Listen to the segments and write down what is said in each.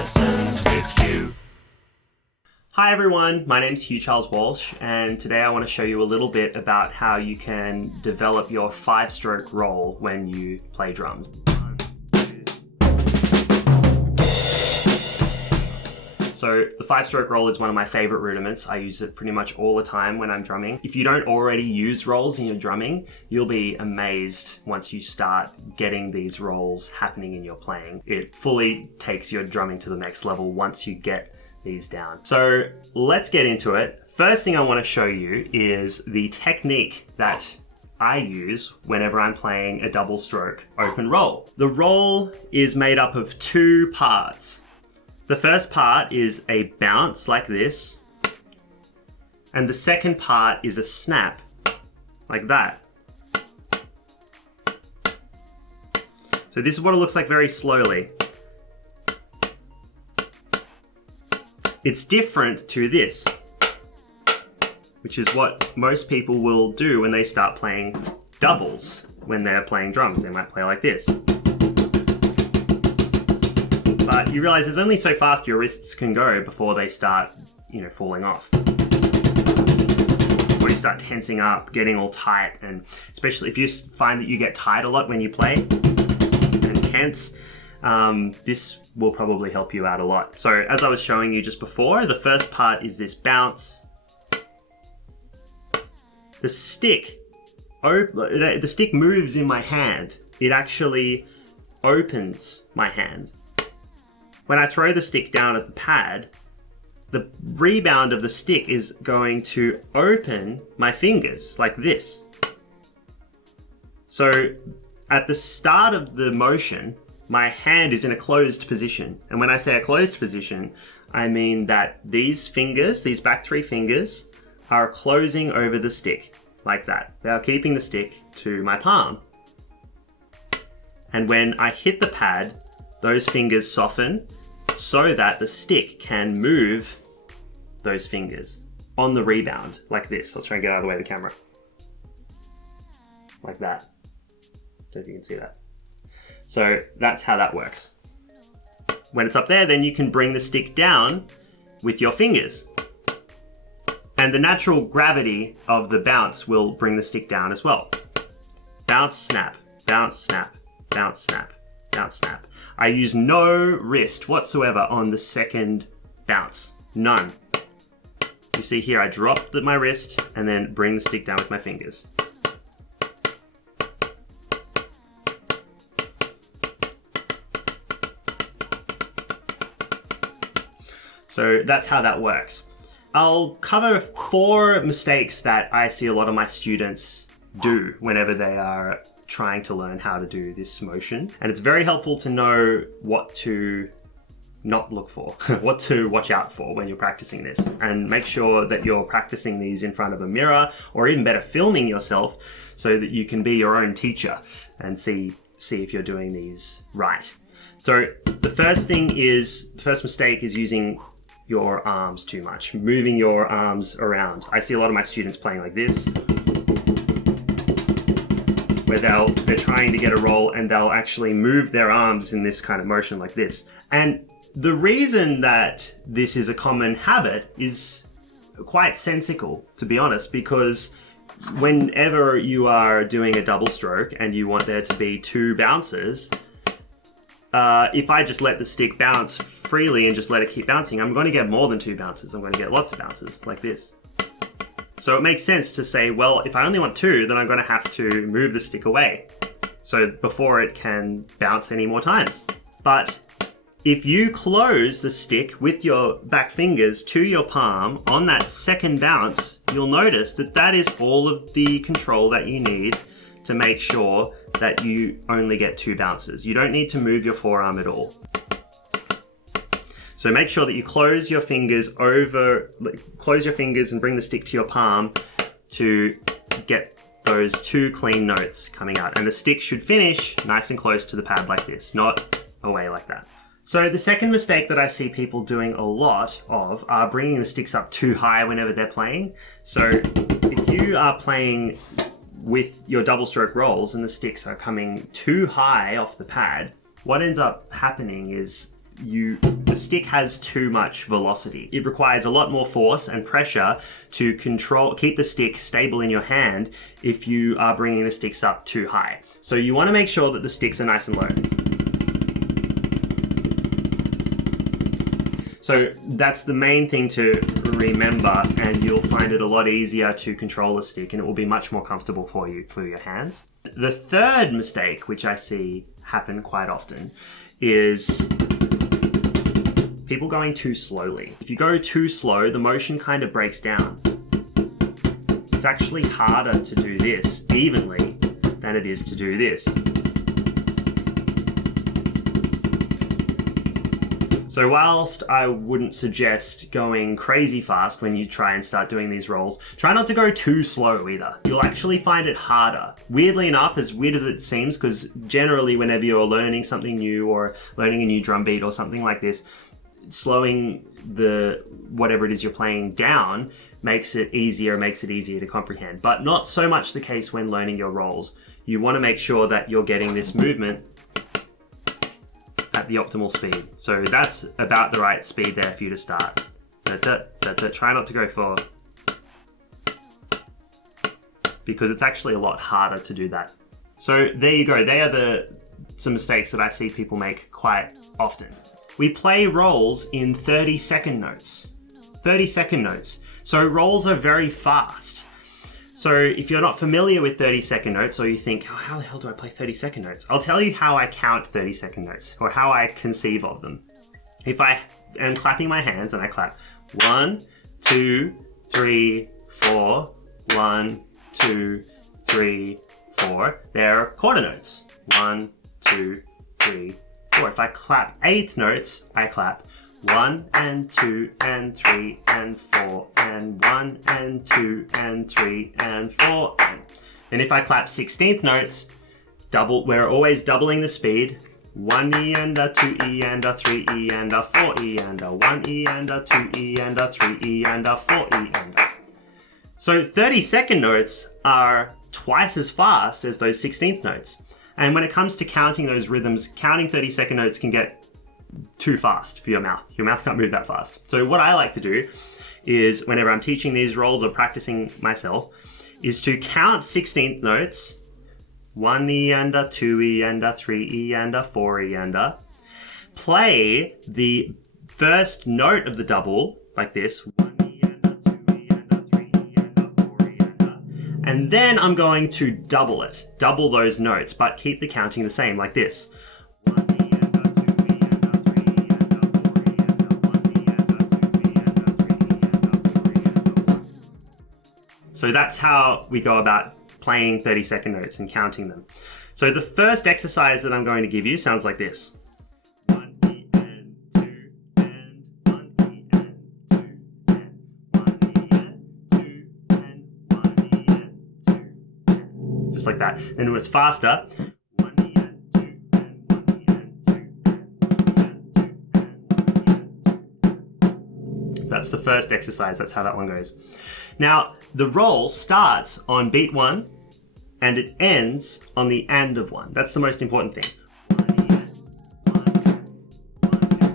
lessons with you. Hi everyone, my name's Charles-Walsh, and today I want to show you a little bit about how you can develop your 5-stroke roll when you play drums. So the 5-stroke roll is one of my favorite rudiments. I use it pretty much all the time when I'm drumming. If you don't already use rolls in your drumming, you'll be amazed once you start getting these rolls happening in your playing. It fully takes your drumming to the next level once you get these down. So let's get into it. First thing I want to show you is the technique that I use whenever I'm playing a double stroke open roll. The roll is made up of 2 parts. The first part is a bounce like this, and the second part is a snap like that. So this is what it looks like very slowly. It's different to this, which is what most people will do when they start playing doubles. When they're playing drums, they might play like this. But you realize there's only so fast your wrists can go before they start, falling off. Or you start tensing up, getting all tight, and especially if you find that you get tight a lot when you play and tense, this will probably help you out a lot. So as I was showing you just before, the first part is this bounce. The stick moves in my hand. It actually opens my hand. When I throw the stick down at the pad, the rebound of the stick is going to open my fingers like this. So at the start of the motion, my hand is in a closed position. And when I say a closed position, I mean that these fingers, these back 3 fingers, are closing over the stick like that. They are keeping the stick to my palm. And when I hit the pad, those fingers soften so that the stick can move those fingers on the rebound like this. I'll try and get out of the way of the camera. Like that. Don't know if you can see that. So that's how that works. When it's up there, then you can bring the stick down with your fingers. And the natural gravity of the bounce will bring the stick down as well. Bounce, snap, bounce, snap, bounce, snap, bounce, snap. I use no wrist whatsoever on the second bounce. None. You see here, I drop my wrist and then bring the stick down with my fingers. So that's how that works. I'll cover 4 mistakes that I see a lot of my students do whenever they are trying to learn how to do this motion. And it's very helpful to know what to not look for, what to watch out for when you're practicing this. And make sure that you're practicing these in front of a mirror, or even better, filming yourself so that you can be your own teacher and see if you're doing these right. So the first mistake is using your arms too much, moving your arms around. I see a lot of my students playing like this, where they're trying to get a roll and they'll actually move their arms in this kind of motion like this. And the reason that this is a common habit is quite sensical, to be honest, because whenever you are doing a double stroke and you want there to be 2 bounces, if I just let the stick bounce freely and just let it keep bouncing, I'm going to get more than 2 bounces. I'm going to get lots of bounces like this. So it makes sense to say, well, if I only want 2, then I'm going to have to move the stick away so before it can bounce any more times. But if you close the stick with your back fingers to your palm on that second bounce, you'll notice that that is all of the control that you need to make sure that you only get 2 bounces. You don't need to move your forearm at all. So make sure that you close your fingers and bring the stick to your palm to get those 2 clean notes coming out. And the stick should finish nice and close to the pad like this, not away like that. So the second mistake that I see people doing a lot of are bringing the sticks up too high whenever they're playing. So if you are playing with your double stroke rolls and the sticks are coming too high off the pad, what ends up happening is the stick has too much velocity. It requires a lot more force and pressure to keep the stick stable in your hand if you are bringing the sticks up too high. So you want to make sure that the sticks are nice and low. So that's the main thing to remember, and you'll find it a lot easier to control the stick, and it will be much more comfortable for your hands. The third mistake, which I see happen quite often, is people going too slowly. If you go too slow, the motion kind of breaks down. It's actually harder to do this evenly than it is to do this. So whilst I wouldn't suggest going crazy fast when you try and start doing these rolls, try not to go too slow either. You'll actually find it harder. Weirdly enough, as weird as it seems, because generally whenever you're learning something new or learning a new drum beat or something like this, slowing whatever it is you're playing down makes it easier to comprehend. But not so much the case when learning your rolls. You want to make sure that you're getting this movement at the optimal speed. So that's about the right speed there for you to start. Try not to go forward, because it's actually a lot harder to do that. So there you go. They are some mistakes that I see people make quite often. We play rolls in 30-second notes. 30-second notes. So rolls are very fast. So if you're not familiar with 30-second notes, or you think, oh, how the hell do I play 30-second notes? I'll tell you how I count 30-second notes, or how I conceive of them. If I am clapping my hands and I clap 1, 2, 3, 4, 1, 2, 3, 4, they're quarter notes. 1, 2, 3, 4. If I clap eighth notes, I clap 1 and 2 and 3 and 4 and 1 and 2 and 3 and 4 and if I clap 16th notes, we're always doubling the speed. 1 E and a 2 E and a 3 E and a 4 E and a 1 E and a 2 E and a 3 E and a 4 E and a. So 30-second notes are twice as fast as those 16th notes. And when it comes to counting those rhythms, counting 30-second notes can get too fast for your mouth. Your mouth can't move that fast. So what I like to do is, whenever I'm teaching these rolls or practicing myself, is to count 16th notes. 1 E and a 2 E and a 3 E and a 4 E and a. Play the first note of the double like this. 1 E and a 2 E and a 3 E and a 4 E and a. And then I'm going to double it. Double those notes, but keep the counting the same, like this. So that's how we go about playing 30-second notes and counting them. So the first exercise that I'm going to give you sounds like this. 1 E and 2 and 1 E and 2 and 1 E and 2 and 1 E and 2 and. Just like that. Then when it's faster. 1 E and 2 and 1 E and 2 and 1 E and 2 and 1 E and 2. So that's the first exercise. That's how that one goes. Now, the roll starts on beat 1 and it ends on the end of 1. That's the most important thing. 1,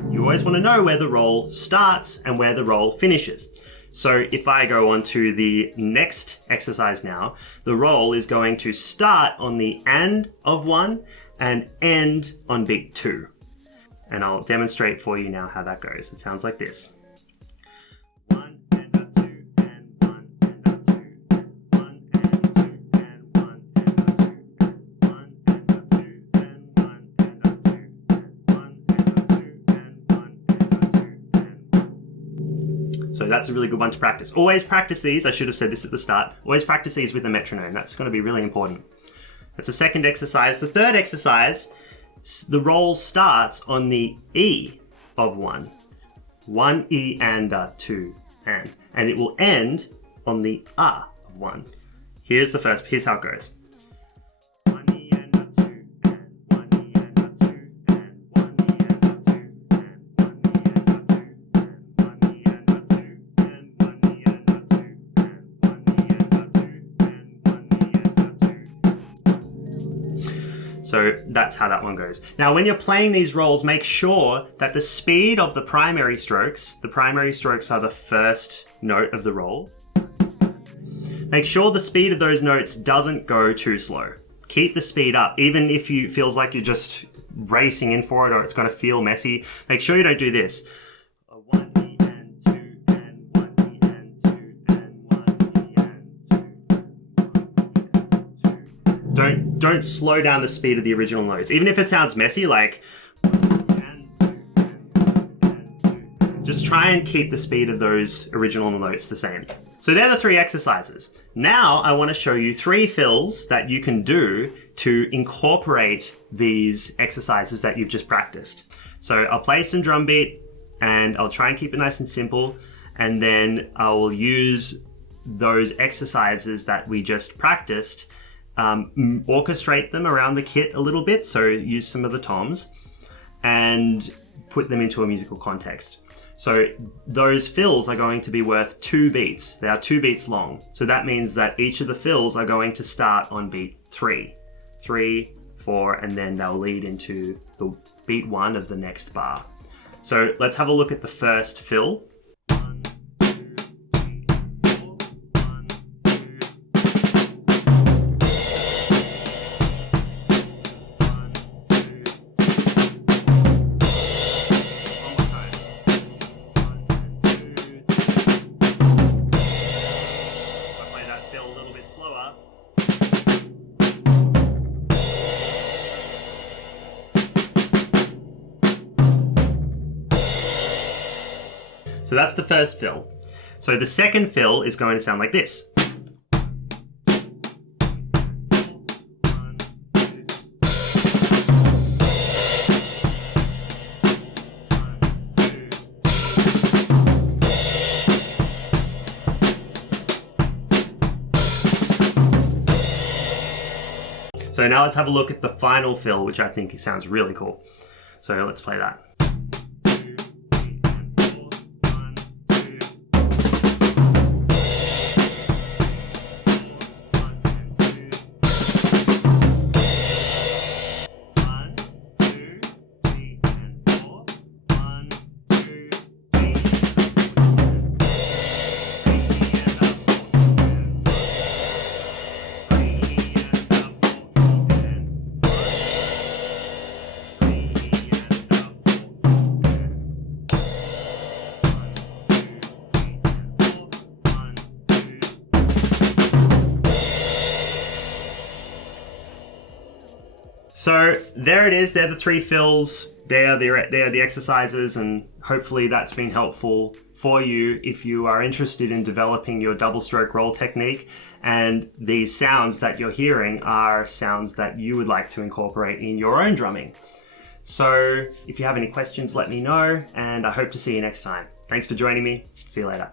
1. You always want to know where the roll starts and where the roll finishes. So if I go on to the next exercise now, the roll is going to start on the end of 1 and end on beat 2. And I'll demonstrate for you now how that goes. It sounds like this. So that's a really good one to practice. Always practice these. I should have said this at the start. Always practice these with a metronome. That's going to be really important. That's the second exercise. The third exercise, the roll starts on the E of 1. 1 E and a 2 and. And it will end on the A of 1. Here's how it goes. So that's how that one goes. Now, when you're playing these rolls, make sure that the speed of the primary strokes are the first note of the roll. Make sure the speed of those notes doesn't go too slow. Keep the speed up, even if you feels like you're just racing in for it or it's going to feel messy. Make sure you don't do this. A 1 E and 2 and 1 E and 2 and 1 E and 2 and 1 E and 2. Don't slow down the speed of the original notes. Even if it sounds messy, like just try and keep the speed of those original notes the same. So they're the 3 exercises. Now I want to show you 3 fills that you can do to incorporate these exercises that you've just practiced. So I'll play some drum beat and I'll try and keep it nice and simple. And then I will use those exercises that we just practiced, orchestrate them around the kit a little bit. So use some of the toms and put them into a musical context. So those fills are going to be worth 2 beats. They are 2 beats long. So that means that each of the fills are going to start on beat 3, 3, 4, and then they'll lead into the beat 1 of the next bar. So let's have a look at the first fill. So that's the first fill. So the second fill is going to sound like this. So now let's have a look at the final fill, which I think sounds really cool. So let's play that. So there it is. They're the 3 fills. They are the exercises, and hopefully that's been helpful for you if you are interested in developing your double stroke roll technique. And these sounds that you're hearing are sounds that you would like to incorporate in your own drumming. So if you have any questions, let me know, and I hope to see you next time. Thanks for joining me. See you later.